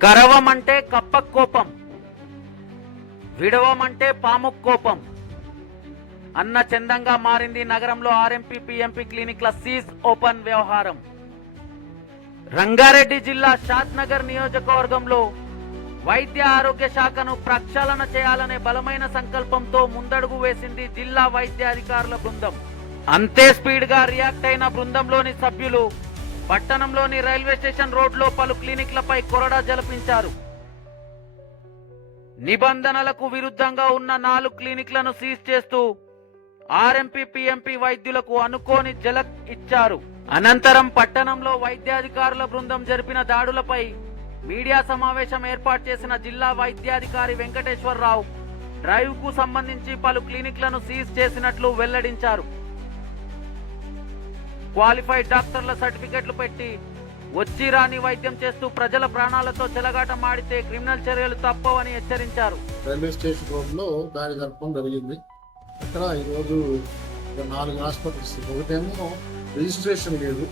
కరవమంటే కప్ప కోపం విడవమంటే పాము కోపం అన్న చందంగా మారింది నగరంలో ఆర్ఎంపీ పిఎంపీ క్లినిక్ల సీజ్ ఓపెన్ వ్యవహారం. రంగారెడ్డి జిల్లా షాద్నగర్ నియోజకవర్గంలో వైద్య ఆరోగ్య శాఖను ప్రక్షాళన చేయాలనే బలమైన సంకల్పంతో ముందడుగు వేసింది జిల్లా వైద్య అధికారుల బృందం. అంతే స్పీడ్గా రియాక్ట్ అయిన బృందంలోని సభ్యులు పట్టణంలోని రైల్వే స్టేషన్ రోడ్లో పలు క్లినిక్లపై కొరడా జలపించారు. నిబంధనలకు విరుద్ధంగా ఉన్న నాలుగు క్లినిక్లను సీజ్ చేస్తూ ఆర్ఎంపీ పిఎంపీ వైద్యులకు అనుకోని జలక్ ఇచ్చారు. అనంతరం పట్టణంలో వైద్యాధికారుల బృందం జరిపిన దాడులపై మీడియా సమావేశం ఏర్పాటు చేసిన జిల్లా వైద్యాధికారి వెంకటేశ్వరరావు డ్రైవ్కు సంబంధించి పలు క్లినిక్లను సీజ్ చేసినట్లు వెల్లడించారు. క్వాలిఫైడ్ డాక్టర్ల సర్టిఫికెట్లు పెట్టి వచ్చి రాని వైద్యం చేస్తూ ప్రజల ప్రాణాలతో చెలగాటం ఆడితే క్రిమినల్ చర్యలు తప్పవని హెచ్చరించారు. రైల్వే స్టేషన్ రోడ్లో దాడి జరపడం జరిగింది. ఇక్కడ ఈరోజు నాలుగు హాస్పిటల్స్ ఒకటేమో రిజిస్ట్రేషన్ లేదు.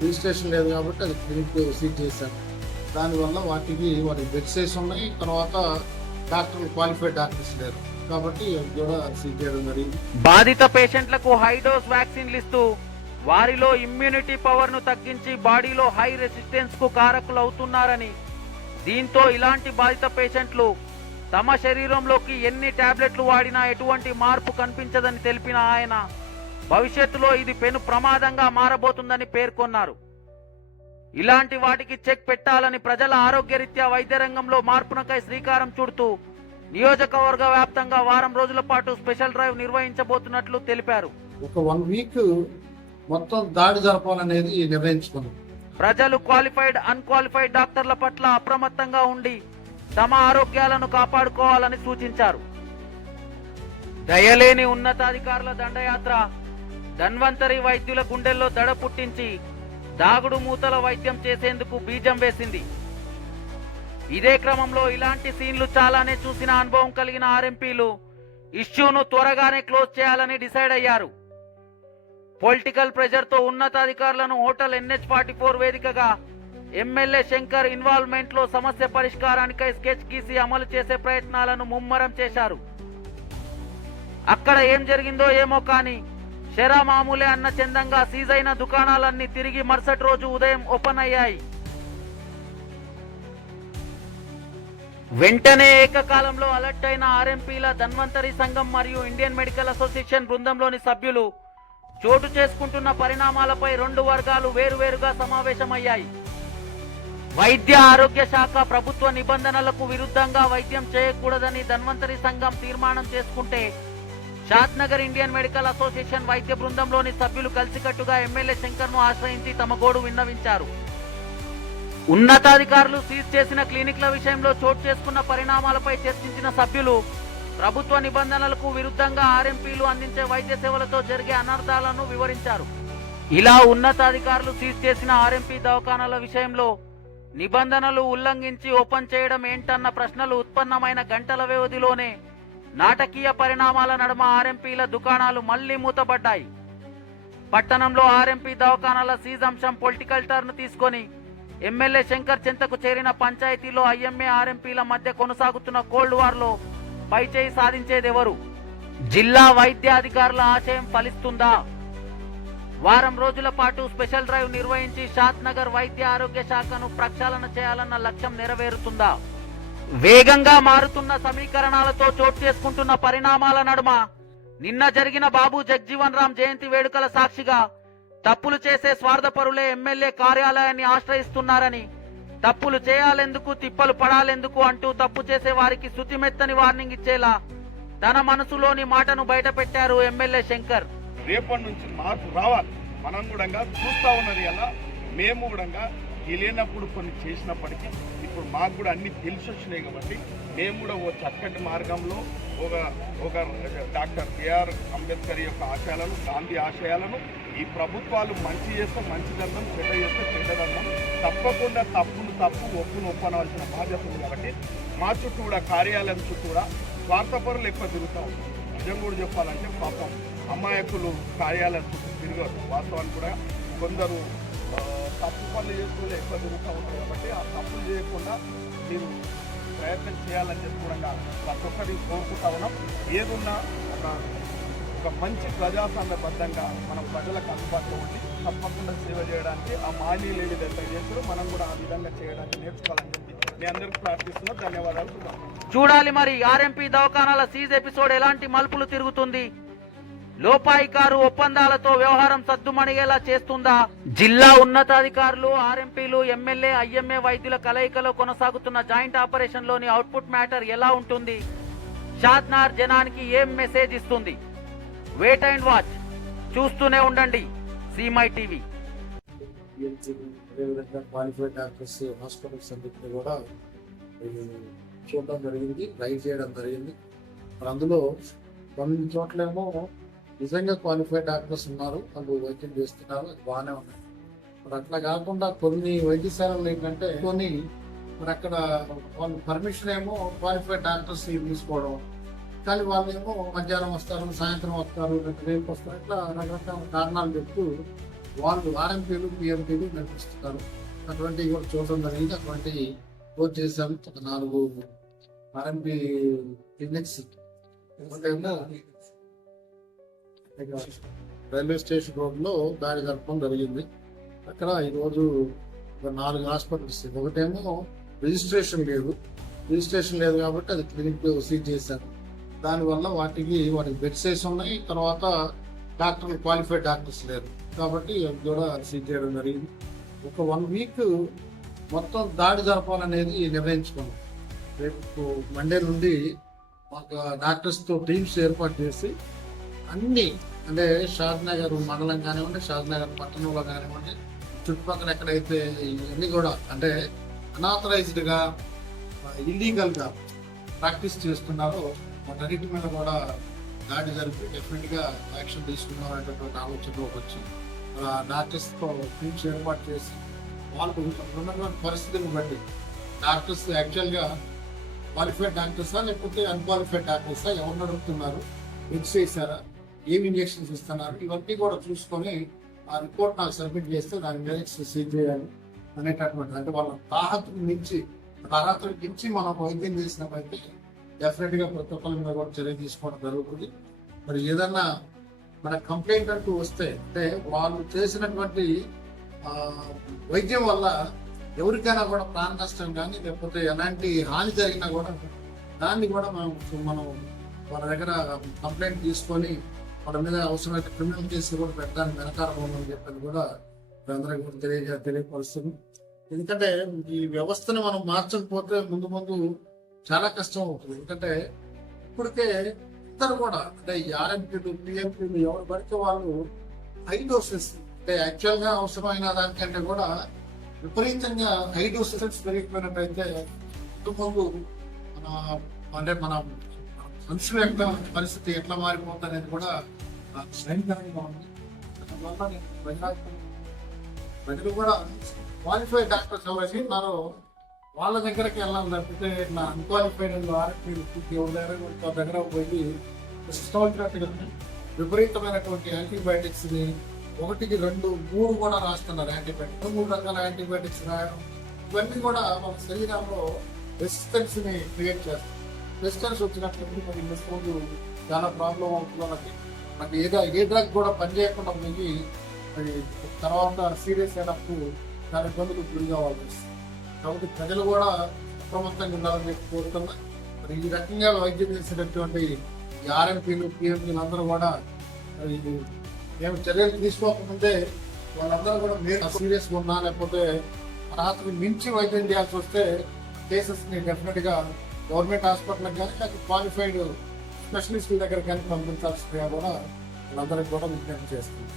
రిజిస్ట్రేషన్ లేదు కాబట్టి అది క్లినిక్ సీజ్ చేశారు. దానివల్ల వాటికి వాటికి బెడ్సెస్ ఉన్నాయి. తర్వాత డాక్టర్లు క్వాలిఫైడ్ డాక్టర్స్ లేరు. కాబట్టి కూడా సీజ్ చేయడం జరిగింది. బాధిత పేషెంట్లకు హై డోస్ వ్యాక్సిన్లు ఇస్తూ వారిలో ఇమ్యూనిటీ పవర్ను తగ్గించి బాడీలో హై రెసిస్టెన్స్కు కారకులు అవుతున్నారని దీంతో ఇలాంటి బాధిత పేషెంట్లు తమ శరీరంలోకి ఎన్ని టాబ్లెట్లు వాడినా ఎటువంటి మార్పు కనిపించదని తెలిపిన ఆయన భవిష్యత్తులో ఇది పెను ప్రమాదంగా మారబోతుందని పేర్కొన్నారు. ఇలాంటి వాటికి చెక్ పెట్టాలని ప్రజల ఆరోగ్యరీత్యా వైద్య రంగంలో మార్పునకై శ్రీకారం చుడుతూ నియోజకవర్గ వ్యాప్తంగా వారం రోజుల పాటు స్పెషల్ డ్రైవ్ నిర్వహించబోతున్నట్లు తెలిపారు. ఒక వన్ వీక్ మొత్తం దాడి జరపాలనేది నిర్ణయించుకుంది ప్రజలు క్వాలిఫైడ్ అన్క్వాలిఫైడ్ డాక్టర్ల పట్ల అప్రమత్తంగా ఉండి తమ ఆరోగ్యాలను కాపాడుకోవాలని సూచించారు. దయలేని ఉన్నతాధికారుల దండయాత్ర ధన్వంతరి వైద్యుల గుండెల్లో దడ పుట్టించి దాగుడు మూతల వైద్యం చేసేందుకు బీజం వేసింది. ఇదే క్రమంలో ఇలాంటి సీన్లు చాలానే చూసిన అనుభవం కలిగిన ఆర్ఎంపీలు ఇష్యూను త్వరగానే క్లోజ్ చేయాలని డిసైడ్ అయ్యారు. పొలిటికల్ ప్రెజర్తో ఉన్నతాధికారులను హోటల్ ఎన్హెచ్ ఫార్టీ ఫోర్ వేదికగా ఎమ్మెల్యే శంకర్ ఇన్వాల్వ్మెంట్లో సమస్య పరిష్కారానికై స్కెచ్ గీసి అమలు చేసే ప్రయత్నాలను ముమ్మరం చేశారు. అక్కడ ఏం జరిగిందో ఏమో కానీ షెరా మామూలే అన్న చందంగా సీజ్ అయిన దుకాణాలన్నీ తిరిగి మరుసటి రోజు ఉదయం ఓపెన్ అయ్యాయి. వెంటనే ఏకకాలంలో అలర్ట్ అయిన ఆర్ఎంపీల ధన్వంతరి సంఘం మరియు ఇండియన్ మెడికల్ అసోసియేషన్ బృందంలోని సభ్యులు చోటు చేసుకుంటున్న పరిణామాలపై రెండు వర్గాలు వేరువేరుగా సమావేశమయ్యాయి. వైద్య ఆరోగ్య శాఖ ప్రభుత్వ నిబంధనలకు విరుద్ధంగా వైద్యం చేయకూడదని ధన్వంతరి సంఘం తీర్మానం చేసుకుంటే షాద్నగర్ ఇండియన్ మెడికల్ అసోసియేషన్ వైద్య బృందంలోని సభ్యులు కలిసికట్టుగా ఎమ్మెల్యే శంకర్ను ఆశ్రయించి తమ గోడు విన్నవించారు. ఉన్నతాధికారులు సీజ్ చేసిన క్లినిక్ల విషయంలో చోటు చేసుకున్న పరిణామాలపై చర్చించిన సభ్యులు ప్రభుత్వ నిబంధనలకు విరుద్ధంగా ఆర్ఎంపీలు అందించే వైద్య సేవలతో జరిగే అనర్థాలను వివరించారు. ఇలా ఉన్నతాధికారులు సీజ్ చేసిన ఆర్ఎంపీ దవాఖానాల విషయంలో నిబంధనలు ఉల్లంఘించి ఓపెన్ చేయడం ఏంటన్న ప్రశ్నలు ఉత్పన్నమైన గంటల వ్యవధిలోనే నాటకీయ పరిణామాల నడుమ ఆర్ఎంపీల దుకాణాలు మళ్ళీ మూతపడ్డాయి. పట్టణంలో ఆర్ఎంపీ దవాఖానాల సీజ్ అంశం పొలిటికల్ టర్న్ తీసుకొని ఎమ్మెల్యే శంకర్ చెంతకు చేరిన పంచాయతీలో ఐఎంఏ ఆర్ఎంపీల మధ్య కొనసాగుతున్న కోల్డ్ వార్లో లో పైచేయి సాధించేదెవరు? జిల్లా వైద్యాధికారుల ఆశయం ఫలిస్తుందా? వారం రోజుల పాటు స్పెషల్ డ్రైవ్ నిర్వహించి షాద్ నగర్ వైద్య ఆరోగ్య శాఖను ప్రక్షాళన చేయాలన్న లక్ష్యం నెరవేరుతుందా? వేగంగా మారుతున్న సమీకరణాలతో చోటు చేసుకుంటున్న పరిణామాల నడుమ. నిన్న జరిగిన బాబు జగ్జీవన్ రామ్ జయంతి వేడుకల సాక్షిగా తప్పులు చేసే స్వార్థపరులే ఎమ్మెల్యే కార్యాలయాన్ని ఆశ్రయిస్తున్నారని తప్పులు చేయాలెందుకు తిప్పలు పడాలెందుకు అంటూ తప్పు చేసే వారికి శుతిమెత్తని వార్నింగ్ ఇచ్చేలా తన మనసులోని మాటను బయటపెట్టారు ఎమ్మెల్యే శంకర్. రేపటి నుంచి మార్పు రావాలి. మనం కూడా చూస్తా ఉన్నది అలా మేము కూడా తెలియనప్పుడు కొన్ని చేసినప్పటికీ ఇప్పుడు మాకు కూడా అన్ని తెలిసి వచ్చినాయి కాబట్టి మేము కూడా ఓ చక్కటి మార్గంలో ఒక ఒక డాక్టర్ బిఆర్ అంబేద్కర్ యొక్క ఆశయాలను గాంధీ ఆశయాలను ఈ ప్రభుత్వాలు మంచి చేస్తే మంచిదన్నం చెడ్డ చేస్తే తప్పకుండా తప్పును తప్పు ఒప్పును ఒప్పనవలసిన బాధ్యత ఉంది కాబట్టి మా చుట్టూ కూడా కార్యాలయం చుట్టూ కూడా స్వార్థపరులు ఎక్కువ తిరుగుతూ ఉంటారు నిజం కూడా చెప్పాలంటే పాపం అమాయకులు కార్యాలయం చుట్టూ తిరగరు. వాస్తవానికి కూడా కొందరు తప్పు పనులు చేసుకుని ఎక్కువ తిరుగుతూ ఉంటారు కాబట్టి ఆ తప్పులు చేయకుండా మీరు ప్రయత్నం చేయాలని చెప్పి కూడా ప్రతి ఒక్కరికి కోరుకుంటా ఉన్నాం. ఏదున్నా ఒక ఒక మంచి ప్రజాస్వామ్యబద్ధంగా మనం ప్రజలకు అందుబాటులో ఉండి తప్పకుండా సేవ చేయడానికి ఆ మాన్యులు ఏ విధంగా చేస్తారో. మనం కూడా ఆ విధంగా చేయడానికి నేర్చుకోవాలని చెప్పి మీ అందరికీ ప్రార్థిస్తున్నా. ధన్యవాదాలు. చూడాలి మరి ఆర్ఎంపీ దవాఖానాల సీజ్ ఎపిసోడ్ ఎలాంటి మలుపులు తిరుగుతుంది? లోపాయికారు ఒప్పందాలతో వ్యవహారం సద్దుమణిగేలా చేస్తుందా? జిల్లా ఉన్నతాధికారులు ఆర్ఎంపీలు ఎమ్మెల్యే ఐఎంఏ వైద్యుల కలయికలో కొనసాగుతున్న జాయింట్ ఆపరేషన్లోని అవుట్పుట్ మ్యాటర్ ఎలా ఉంటుంది? షాద్నార్ జనానికి ఏం మెసేజ్ ఇస్తుంది? వెయిట్ అండ్ వాచ్ చూస్తూనే ఉండండి. సీమై టీవీ అదేవిధంగా క్వాలిఫైడ్ డాక్టర్స్ హాస్పిటల్స్ అన్నింటినీ కూడా చూడడం జరిగింది ట్రై చేయడం జరిగింది. అందులో కొన్ని చోట్లేమో నిజంగా క్వాలిఫైడ్ డాక్టర్స్ ఉన్నారు వాళ్ళు వైద్యం చేస్తున్నారు అది బాగానే ఉన్నాయి. మరి అట్లా కాకుండా కొన్ని వైద్యశాలలు ఏంటంటే కొన్ని మరి అక్కడ వాళ్ళు పర్మిషన్ ఏమో క్వాలిఫైడ్ డాక్టర్స్ తీసుకోవడం కానీ వాళ్ళు ఏమో మధ్యాహ్నం వస్తారు సాయంత్రం వస్తారు రేపు వస్తారు ఇట్లా రకరకాల కారణాలు చెప్తూ వాళ్ళు ఆర్ఎంపీలు పిఎంపీలు నడిపిస్తున్నారు. అటువంటివి కూడా చూడడం జరిగింది. అటువంటి పోర్ చేశాం. ఒక నాలుగు ఆర్ఎంపీ క్లినిక్స్ రైల్వే స్టేషన్ రోడ్లో దాడి జరపడం జరిగింది. అక్కడ ఈరోజు ఒక నాలుగు హాస్పిటల్స్ ఒకటేమో రిజిస్ట్రేషన్ లేదు. రిజిస్ట్రేషన్ లేదు కాబట్టి అది క్లినిక్ సీజ్ చేశారు. దానివల్ల వాటికి వాటికి బెడ్స్ ఉన్నాయి. తర్వాత డాక్టర్లు క్వాలిఫైడ్ డాక్టర్స్ లేరు. కాబట్టి కూడా సీజ్ చేయడం జరిగింది. ఒక వన్ వీక్ మొత్తం దాడి జరపాలనేది నిర్ణయించుకున్నాం. రేపు మండే నుండి మాకు డాక్టర్స్తో టీమ్స్ ఏర్పాటు చేసి అన్ని అంటే షాద్ నగర్ మండలం కానివ్వండి షాద్నగర్ పట్టణంలో కానివ్వండి చుట్టుపక్కల ఎక్కడైతే ఇవన్నీ కూడా అంటే అనాథరైజ్డ్గా ఇల్లీగల్గా ప్రాక్టీస్ చేస్తున్నారో వాటన్నిటి మీద కూడా దాడి జరిపి డెఫినెట్గా యాక్షన్ తీసుకున్నారనేటటువంటి ఆలోచనలోకి వచ్చి డాక్టర్స్తో టీమ్స్ ఏర్పాటు చేసి వాళ్ళకు ఉన్నటువంటి పరిస్థితిని బట్టి డాక్టర్స్ యాక్చువల్గా క్వాలిఫైడ్ డాక్టర్సా లేకపోతే అన్క్వాలిఫైడ్ డాక్టర్సా ఎవరు నడుపుతున్నారు ఎక్స్ చేశారా ఏమి ఇంజెక్షన్స్ ఇస్తున్నారు ఇవన్నీ కూడా చూసుకొని ఆ రిపోర్ట్ నాకు సబ్మిట్ చేస్తే దాని మీద సీజ్ చేయాలి అనేటటువంటి అంటే వాళ్ళ తాహతులు మించి అర్హతలు మించి మనం వైద్యం చేసినప్పుడు డెఫినెట్గా ప్రతి ఒక్కరి మీద కూడా చర్య తీసుకోవడం జరుగుతుంది. మరి ఏదన్నా మన కంప్లైంట్ అంటూ వస్తే అంటే వాళ్ళు చేసినటువంటి వైద్యం వల్ల ఎవరికైనా కూడా ప్రాణ నష్టం కానీ లేకపోతే ఎలాంటి హాని జరిగినా కూడా దాన్ని కూడా మనం మనం వాళ్ళ దగ్గర కంప్లైంట్ తీసుకొని వాళ్ళ మీద అవసరమైతే క్రిమినల్ కేసు కూడా పెట్టడానికి వెనకాలం ఉందని చెప్పని కూడా అందరికీ కూడా తెలియ తెలియపరుస్తుంది. ఎందుకంటే ఈ వ్యవస్థను మనం మార్చకపోతే ముందు ముందు చాలా కష్టం అవుతుంది. ఎందుకంటే ఇప్పటికే ఇద్దరు కూడా అంటే ఆర్ఎంపీలు పిఎంపీలు ఎవరు పడితే వాళ్ళు హై డోసెస్ అంటే యాక్చువల్గా అవసరమైన దానికంటే కూడా విపరీతంగా హై డోసెస్ పెరిగిపోయినట్టయితే ముందు మన అంటే మన మనుషుల యొక్క పరిస్థితి ఎట్లా మారిపోతుంది అనేది కూడా భయంకరంగా ఉంది. నేను ప్రజలు కూడా క్వాలిఫైడ్ డాక్టర్స్ ఎవరైతే ఉన్నారో వాళ్ళ దగ్గరికి వెళ్ళాలి తప్పితే ఇట్లా అన్క్వాలిఫైడ్ ఆర్ఎంపీ ఎవరి దగ్గర దగ్గర పోయి ఇష్టమైనట్టుగా విపరీతమైనటువంటి యాంటీబయాటిక్స్ని ఒకటికి రెండు మూడు కూడా రాస్తున్నారు. యాంటీబయాటిక్స్ మూడు రకాల యాంటీబయాటిక్స్ రాయడం. ఇవన్నీ కూడా మన శరీరంలో రెసిస్టెన్స్ని క్రియేట్ చేస్తాయి. రెసిస్టెన్స్ వచ్చినట్లయితే మరి ఇంతకుముందు చాలా ప్రాబ్లం అవుతుంది మనకి మనకి ఏదో ఏ డ్రగ్ కూడా పనిచేయకుండా పోయి తర్వాత సీరియస్ అయినప్పుడు చాలా ఇబ్బందులు గురి కావాల్సి వస్తుంది. కాబట్టి ప్రజలు కూడా అప్రమత్తంగా ఉండాలని చెప్పి కోరుతున్నా. మరి ఈ రకంగా వైద్యం చేసేటటువంటి ఆర్ఎంపీలు పిఎంపీలు అందరూ కూడా మేము చర్యలు తీసుకోకముందే వాళ్ళందరూ కూడా మీరు సీరియస్గా ఉన్నా లేకపోతే అర్హతని మించి వైద్యం చేయాల్సి వస్తే కేసెస్ని డెఫినెట్గా గవర్నమెంట్ హాస్పిటల్కి కానీ అది క్వాలిఫైడ్ స్పెషలిస్టుల దగ్గర కానీ పంపించాల్సిందిగా కూడా వాళ్ళందరికీ కూడా విజ్ఞప్తి చేస్తుంది